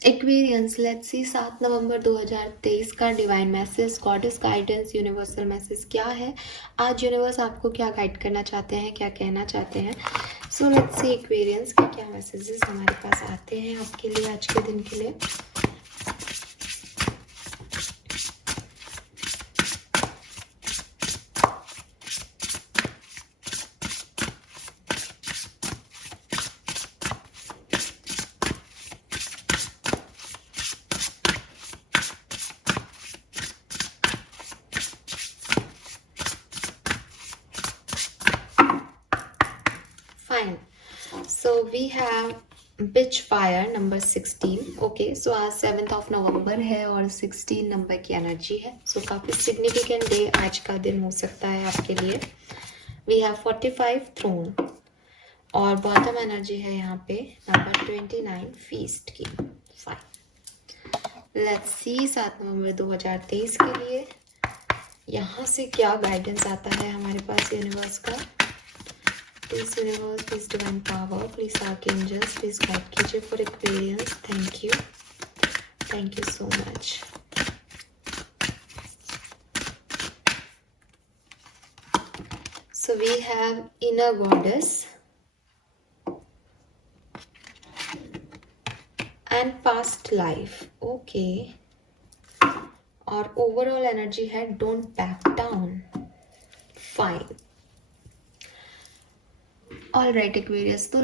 Aquarians, let's see 7 नवंबर 2023 का divine message, goddess guidance, universal message क्या है। आज यूनिवर्स आपको क्या गाइड करना चाहते हैं, क्या कहना चाहते हैं। सो लेट्स सी एक्वेरियंस के क्या मैसेजेस हमारे पास आते हैं आपके लिए आज के दिन के लिए। Fine. So we have Bitch Fire number 16. Okay, so आज 7th of November है और 16 नंबर की एनर्जी है. So काफ़ी significant डे आज का दिन हो सकता है आपके लिए. We have 45 throne और बॉटम एनर्जी है यहाँ पे नंबर 29 फीस्ट की. Fine. Let's see 7 नवंबर 2023 के लिए यहाँ से क्या गाइडेंस आता है हमारे पास यूनिवर्स का. Please universe, please divine power, please archangels, please guide कीजिए for Aquarius. Thank you. Thank you so much. So we have inner goddess and past life. Okay. और overall energy है don't back down. Fine. All right Aquarius, तो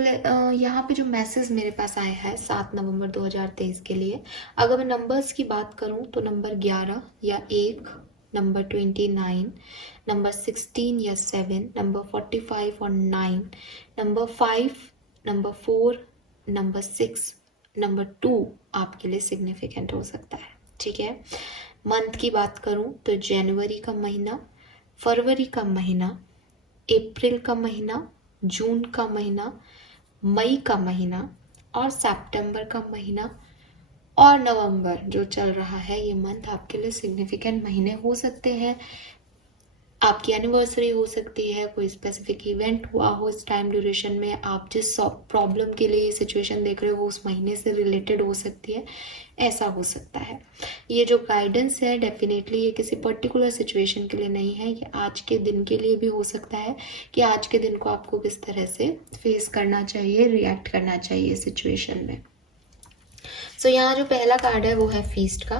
यहाँ पे जो message मेरे पास आया है 7 नवंबर 2023 के लिए, अगर मैं नंबर्स की बात करूँ तो नंबर 11 या 1, नंबर 29, नंबर 16 या 7, नंबर 45 और 9, नंबर 5, नंबर 4, नंबर 6, नंबर 2 आपके लिए सिग्निफिकेंट हो सकता है. ठीक है. मंथ की बात करूँ तो जनवरी का महीना, फरवरी का महीना, अप्रैल का महीना, जून का महीना, मई का महीना और सितंबर का महीना और नवंबर जो चल रहा है, ये मंथ आपके लिए सिग्निफिकेंट महीने हो सकते हैं. आपकी एनिवर्सरी हो सकती है, कोई स्पेसिफिक इवेंट हुआ हो इस टाइम ड्यूरेशन में, आप जिस प्रॉब्लम के लिए सिचुएशन देख रहे हो वो उस महीने से रिलेटेड हो सकती है, ऐसा हो सकता है. ये जो गाइडेंस है डेफिनेटली ये किसी पर्टिकुलर सिचुएशन के लिए नहीं है, ये आज के दिन के लिए भी हो सकता है कि आज के दिन को आपको किस तरह से फेस करना चाहिए, रिएक्ट करना चाहिए सिचुएशन में. सो यहाँ जो पहला कार्ड है वो है फीस्ट का.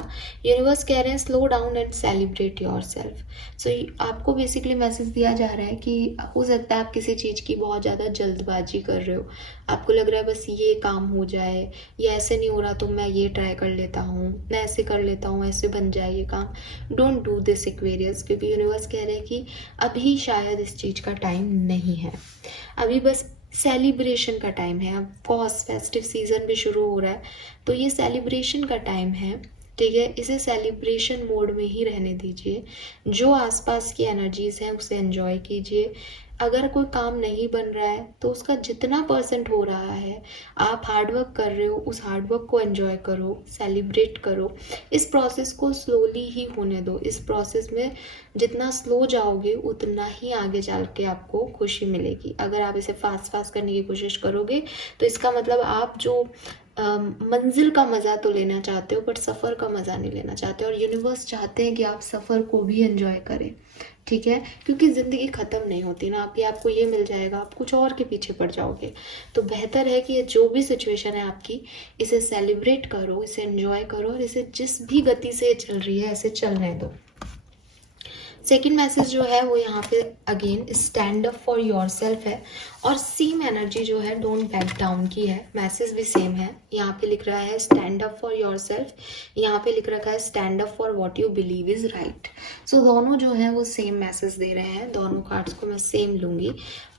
यूनिवर्स कह रहे हैं slow down and celebrate yourself. So आपको बेसिकली मैसेज दिया जा रहा है कि हो सकता है आप किसी चीज़ की बहुत ज़्यादा जल्दबाजी कर रहे हो, आपको लग रहा है बस ये काम हो जाए, ये ऐसे नहीं हो रहा तो मैं ये ट्राई कर लेता हूँ, मैं ऐसे कर लेता हूँ, ऐसे बन जाए ये काम. डोंट डू दिस एक्वेरियस, क्योंकि यूनिवर्स कह रहे हैं कि अभी शायद इस चीज़ का टाइम नहीं है, अभी बस सेलिब्रेशन का टाइम है. अब कोर्स फेस्टिव सीजन भी शुरू हो रहा है तो ये सेलिब्रेशन का टाइम है. ठीक है, इसे सेलिब्रेशन मोड में ही रहने दीजिए. जो आसपास की एनर्जीज हैं उसे एंजॉय कीजिए. अगर कोई काम नहीं बन रहा है तो उसका जितना % हो रहा है, आप हार्डवर्क कर रहे हो, उस हार्डवर्क को एंजॉय करो, सेलिब्रेट करो. इस प्रोसेस को स्लोली ही होने दो. इस प्रोसेस में जितना स्लो जाओगे उतना ही आगे चल के आपको खुशी मिलेगी. अगर आप इसे फास्ट करने की कोशिश करोगे तो इसका मतलब आप जो मंजिल का मज़ा तो लेना चाहते हो बट सफ़र का मज़ा नहीं लेना चाहते. और यूनिवर्स चाहते हैं कि आप सफ़र को भी एंजॉय करें. ठीक है, क्योंकि ज़िंदगी ख़त्म नहीं होती ना, अभी आपको ये मिल जाएगा आप कुछ और के पीछे पड़ जाओगे. तो बेहतर है कि ये जो भी सिचुएशन है आपकी, इसे सेलिब्रेट करो, इसे एंजॉय करो और इसे जिस भी गति से चल रही है ऐसे चलने दो. सेकेंड मैसेज जो है वो यहाँ पे again stand up for your self है और सेम एनर्जी जो है डोंट बैक डाउन की है. मैसेज भी सेम है. यहाँ पे लिख रहा है stand up for yourself, यहाँ पे लिख रखा है stand up for what you believe is right. So दोनों जो है वो सेम मैसेज दे रहे हैं. दोनों कार्ड्स को मैं सेम लूँगी.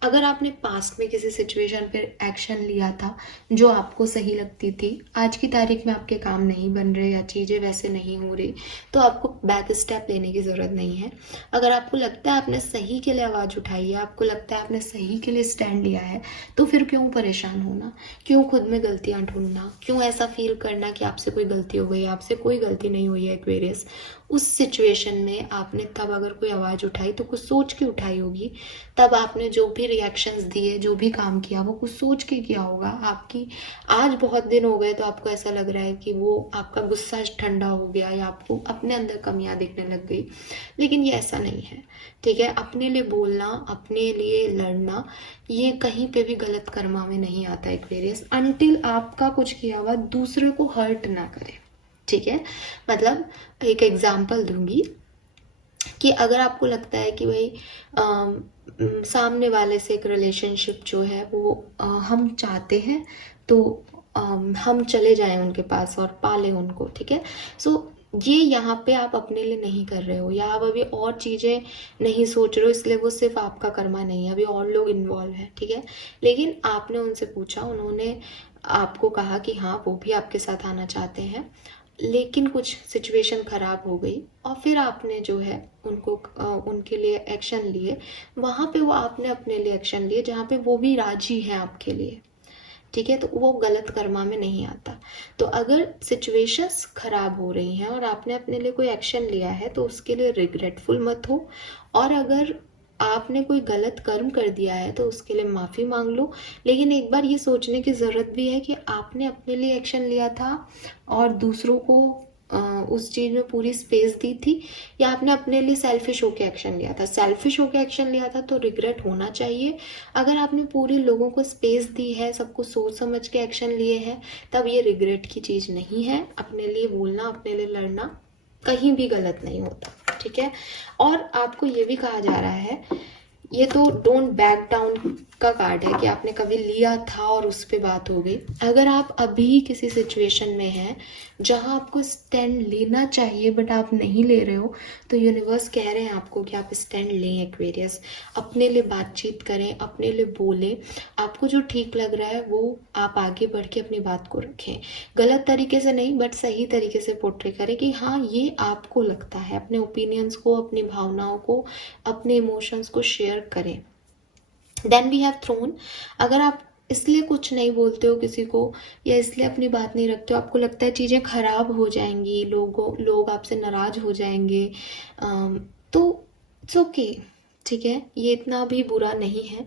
अगर आपने पास्ट में किसी सिचुएशन पर एक्शन लिया था जो आपको सही लगती थी, आज की तारीख में आपके काम नहीं बन रहे या चीज़ें वैसे नहीं हो रही, तो आपको बैक स्टेप लेने की ज़रूरत नहीं है. अगर आपको लगता है आपने सही के लिए आवाज़ उठाई है, आपको लगता है आपने सही के लिए स्टैंड लिया है, तो फिर क्यों परेशान होना, क्यों खुद में गलतियां ढूंढना, क्यों ऐसा फील करना कि आपसे कोई गलती हो गई. आपसे कोई गलती नहीं हुई है एक्वेरियस. उस सिचुएशन में आपने तब अगर कोई आवाज़ उठाई तो कुछ सोच के उठाई होगी। तब आपने जो भी रिएक्शंस दिए, जो भी काम किया, वो कुछ सोच के किया होगा। आपकी आज बहुत दिन हो गए तो आपको ऐसा लग रहा है कि वो आपका गुस्सा ठंडा हो गया या आपको अपने अंदर कमियां दिखने लग गई, लेकिन ये ऐसा नहीं है। ठीक है, अपने लिए बोलना, अपने लिए लड़ना, ये कहीं पे भी गलत कर्मा में नहीं आता एक्वेरियस, अनटिल आपका कुछ किया हुआ दूसरे को हर्ट ना करे। ठीक है, मतलब एक एग्जाम्पल दूंगी कि अगर आपको लगता है कि भाई सामने वाले से एक रिलेशनशिप जो है वो हम चाहते हैं, तो हम चले जाएं उनके पास और पालें उनको। ठीक है, सो ये यहाँ पे आप अपने लिए नहीं कर रहे हो, या आप अभी और चीज़ें नहीं सोच रहे हो, इसलिए वो सिर्फ आपका कर्मा नहीं है, अभी और लोग इन्वॉल्व हैं। ठीक है, लेकिन आपने उनसे पूछा, उन्होंने आपको कहा कि हाँ वो भी आपके साथ आना चाहते हैं, लेकिन कुछ सिचुएशन ख़राब हो गई और फिर आपने जो है उनको उनके लिए एक्शन लिए। वहाँ पे वो आपने अपने लिए एक्शन लिए जहाँ पे वो भी राजी हैं आपके लिए। ठीक है, तो वो गलत कर्मा में नहीं आता। तो अगर सिचुएशंस खराब हो रही हैं और आपने अपने लिए कोई एक्शन लिया है तो उसके लिए रिग्रेटफुल मत हो, और अगर आपने कोई गलत कर्म कर दिया है तो उसके लिए माफ़ी मांग लो। लेकिन एक बार ये सोचने की ज़रूरत भी है कि आपने अपने लिए एक्शन लिया था और दूसरों को उस चीज़ में पूरी स्पेस दी थी, या आपने अपने लिए सेल्फिश होकर एक्शन लिया था। सेल्फिश होकर एक्शन लिया था तो रिग्रेट होना चाहिए। अगर आपने पूरे लोगों को स्पेस दी है, सबको सोच समझ के एक्शन लिए हैं, तब ये रिग्रेट की चीज़ नहीं है। अपने लिए बोलना, अपने लिए लड़ना कहीं भी गलत नहीं होता। ठीक है, और आपको ये भी कहा जा रहा है, ये तो डोंट बैक डाउन का कार्ड है कि आपने कभी लिया था और उस पर बात हो गई। अगर आप अभी किसी सिचुएशन में हैं जहां आपको स्टैंड लेना चाहिए बट आप नहीं ले रहे हो, तो यूनिवर्स कह रहे हैं आपको कि आप स्टैंड लें एक्वेरियस। अपने लिए बातचीत करें, अपने लिए बोलें, आपको जो ठीक लग रहा है वो आप आगे बढ़ के अपनी बात को रखें। गलत तरीके से नहीं बट सही तरीके से पोर्ट्रे करें कि हाँ ये आपको लगता है। अपने ओपिनियंस को, अपनी भावनाओं को, अपने इमोशंस को शेयर करें। Then we have throne. अगर आप इसलिए कुछ नहीं बोलते हो किसी को, या इसलिए अपनी बात नहीं रखते हो, आपको लगता है चीज़ें खराब हो जाएंगी, लोग आपसे नाराज हो जाएंगे, तो इट्स ओके। ठीक है, ये इतना भी बुरा नहीं है,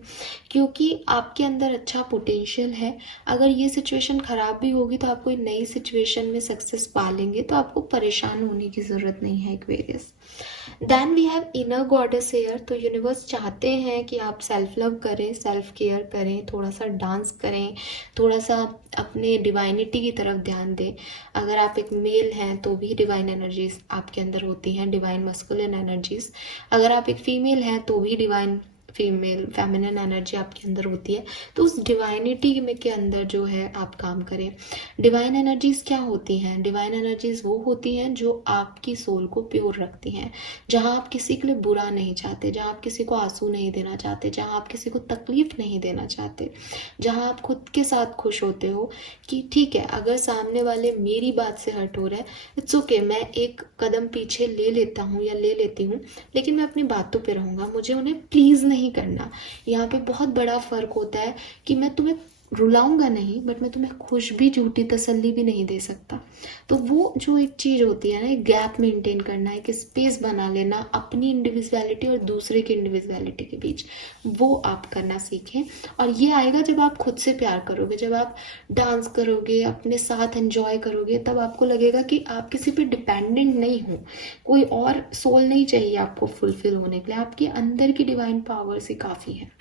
क्योंकि आपके अंदर अच्छा पोटेंशियल है। अगर ये सिचुएशन ख़राब भी होगी तो आप कोई नई सिचुएशन में सक्सेस पा लेंगे, तो आपको परेशान होने की ज़रूरत नहीं है Aquarius. Then we have inner goddess here. तो यूनिवर्स चाहते हैं कि आप सेल्फ लव करें, सेल्फ केयर करें, थोड़ा सा डांस करें, थोड़ा सा अपने डिवाइनिटी की तरफ ध्यान दें। अगर आप एक मेल हैं तो भी डिवाइन एनर्जीज आपके अंदर होती हैं, डिवाइन मस्कुलिन एनर्जीज। अगर आप एक फीमेल हैं तो भी डिवाइन फेमिनिन एनर्जी आपके अंदर होती है। तो उस डिवाइनिटी में के अंदर जो है आप काम करें। डिवाइन एनर्जीज क्या होती हैं? डिवाइन एनर्जीज वो होती हैं जो आपकी सोल को प्योर रखती हैं, जहां आप किसी के लिए बुरा नहीं चाहते, जहां आप किसी को आंसू नहीं देना चाहते, जहां आप किसी को तकलीफ नहीं देना चाहते, जहां आप खुद के साथ खुश होते हो कि ठीक है अगर सामने वाले मेरी बात से हर्ट हो रहा है, इट्स ओके, मैं एक कदम पीछे ले लेता हूँ या ले लेती हूँ, लेकिन मैं अपनी बातों पे रहूँगा, मुझे उन्हें प्लीज़ नहीं करना। यहाँ पे बहुत बड़ा फ़र्क होता है कि मैं तुम्हें रुलाऊंगा नहीं बट मैं तुम्हें खुश भी झूठी तसल्ली भी नहीं दे सकता। तो वो जो एक चीज़ होती है ना, एक गैप मेंटेन करना, एक स्पेस बना लेना अपनी इंडिविजुअलिटी और दूसरे की इंडिविजुअलिटी के बीच, वो आप करना सीखें। और ये आएगा जब आप खुद से प्यार करोगे, जब आप डांस करोगे, अपने साथ एंजॉय करोगे, तब आपको लगेगा कि आप किसी पे डिपेंडेंट नहीं हो, कोई और सोल नहीं चाहिए आपको फुलफिल होने के लिए, आपके अंदर की डिवाइन पावर से काफ़ी है।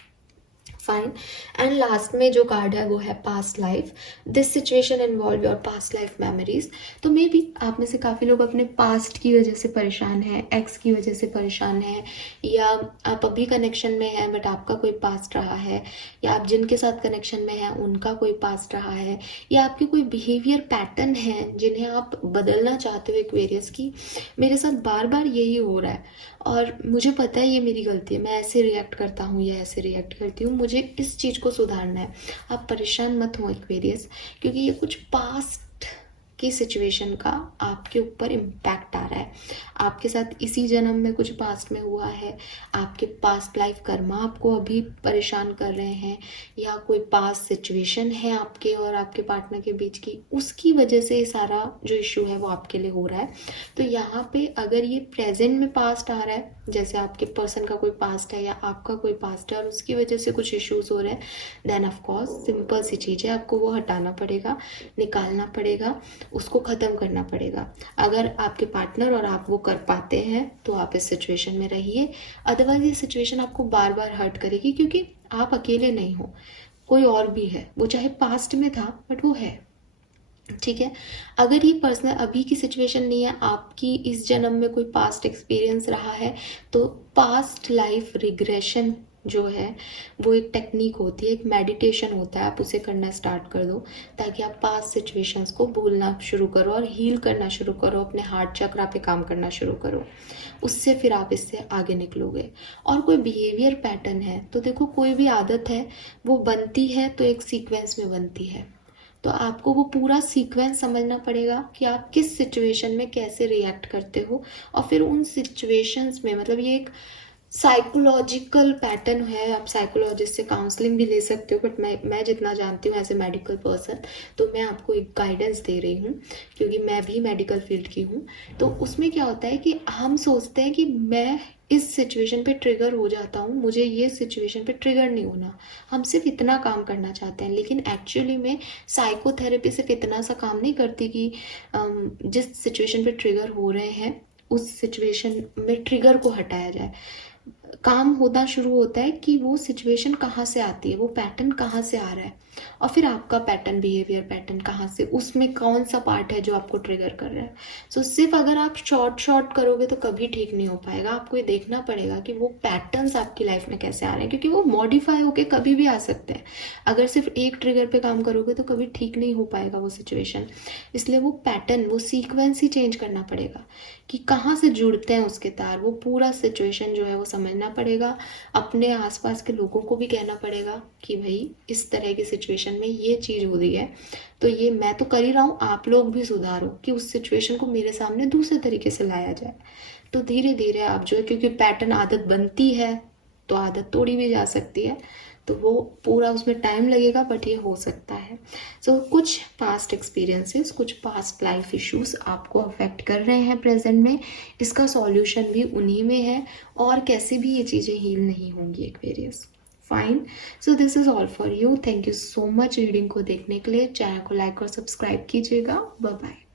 फाइन। एंड लास्ट में जो कार्ड है वो है past life. This situation involve your past life memories. तो मे बी आप में से काफ़ी लोग अपने पास्ट की वजह से परेशान हैं, एक्स की वजह से परेशान हैं, या आप अभी कनेक्शन में हैं बट आपका कोई पास्ट रहा है, या आप जिनके साथ कनेक्शन में हैं उनका कोई पास्ट रहा है, या आपके कोई बिहेवियर पैटर्न है जिन्हें आप बदलना चाहते हो एक्वेरियस की। मेरे साथ बार बार यही हो रहा है और मुझे पता है ये मेरी गलती है, मैं ऐसे रिएक्ट करता हूँ या ऐसे रिएक्ट करती हूँ, मुझे इस चीज़ को सुधारना है। आप परेशान मत हो एक्वेरियस, क्योंकि ये कुछ पास्ट की सिचुएशन का आपके ऊपर इम्पैक्ट आ रहा है। आपके साथ इसी जन्म में कुछ पास्ट में हुआ है, आपके पास्ट लाइफ कर्मा आपको अभी परेशान कर रहे हैं, या कोई पास्ट सिचुएशन है आपके और आपके पार्टनर के बीच की, उसकी वजह से ये सारा जो इशू है वो आपके लिए हो रहा है। तो यहाँ पे अगर ये प्रेजेंट में पास्ट आ रहा है, जैसे आपके पर्सन का कोई पास्ट है या आपका कोई पास्ट है और उसकी वजह से कुछ इश्यूज हो रहे हैं, देन ऑफ कोर्स सिंपल सी चीज़ है, आपको वो हटाना पड़ेगा, निकालना पड़ेगा, उसको ख़त्म करना पड़ेगा। अगर आपके पार्टनर और आप वो कर पाते हैं तो आप इस सिचुएशन में रहिए, अदरवाइज ये सिचुएशन आपको बार बार हर्ट करेगी, क्योंकि आप अकेले नहीं हो, कोई और भी है, वो चाहे पास्ट में था बट वो है। ठीक है, अगर ये पर्सनल अभी की सिचुएशन नहीं है, आपकी इस जन्म में कोई पास्ट एक्सपीरियंस रहा है, तो पास्ट लाइफ रिग्रेशन जो है वो एक टेक्निक होती है, एक मेडिटेशन होता है, आप उसे करना स्टार्ट कर दो ताकि आप पास्ट सिचुएशंस को भूलना शुरू करो और हील करना शुरू करो, अपने हार्ट चक्रा पे काम करना शुरू करो, उससे फिर आप इससे आगे निकलोगे। और कोई बिहेवियर पैटर्न है तो देखो, कोई भी आदत है वो बनती है तो एक सीक्वेंस में बनती है, तो आपको वो पूरा सीक्वेंस समझना पड़ेगा कि आप किस सिचुएशन में कैसे रिएक्ट करते हो, और फिर उन सिचुएशंस में, मतलब ये एक साइकोलॉजिकल पैटर्न है, आप साइकोलॉजिस्ट से काउंसलिंग भी ले सकते हो, बट मैं जितना जानती हूँ एज ए मेडिकल पर्सन, तो मैं आपको एक गाइडेंस दे रही हूँ क्योंकि मैं भी मेडिकल फील्ड की हूँ। तो उसमें क्या होता है कि हम सोचते हैं कि मैं इस सिचुएशन पे ट्रिगर हो जाता हूँ, मुझे ये सिचुएशन पे ट्रिगर नहीं होना, हम सिर्फ इतना काम करना चाहते हैं, लेकिन एक्चुअली में साइकोथेरेपी सिर्फ इतना सा काम नहीं करती कि जिस सिचुएशन पे ट्रिगर हो रहे हैं उस सिचुएशन में ट्रिगर को हटाया जाए। काम होना शुरू होता है कि वो सिचुएशन कहाँ से आती है, वो पैटर्न कहाँ से आ रहा है, और फिर आपका पैटर्न, बिहेवियर पैटर्न कहाँ से, उसमें कौन सा पार्ट है जो आपको ट्रिगर कर रहा है। सो सिर्फ अगर आप शॉर्ट करोगे तो कभी ठीक नहीं हो पाएगा, आपको ये देखना पड़ेगा कि वो पैटर्न्स आपकी लाइफ में कैसे आ रहे हैं, क्योंकि वो मॉडिफाई होके कभी भी आ सकते हैं। अगर सिर्फ एक ट्रिगर पे काम करोगे तो कभी ठीक नहीं हो पाएगा वो सिचुएशन, इसलिए वो पैटर्न, वो सीक्वेंस ही चेंज करना पड़ेगा कि कहाँ से जुड़ते हैं उसके तार, वो पूरा सिचुएशन जो है वो समझना पड़ेगा। अपने आसपास के लोगों को भी कहना पड़ेगा कि भाई इस तरह की सिचुएशन में ये चीज़ हो रही है, तो ये मैं तो कर ही रहा हूँ, आप लोग भी सुधारो कि उस सिचुएशन को मेरे सामने दूसरे तरीके से लाया जाए। तो धीरे धीरे आप जो है, क्योंकि पैटर्न आदत बनती है तो आदत तोड़ी भी जा सकती है, तो वो पूरा उसमें टाइम लगेगा, बट ये हो सकता है। सो कुछ पास्ट एक्सपीरियंसेस, कुछ पास्ट लाइफ इश्यूज आपको अफेक्ट कर रहे हैं प्रेजेंट में, इसका सॉल्यूशन भी उन्हीं में है, और कैसे भी ये चीज़ें हील नहीं होंगी Aquarius. Fine, so this is all for you. Thank you so much reading को देखने के लिए। चैनल को लाइक और सब्सक्राइब कीजिएगा। Bye bye.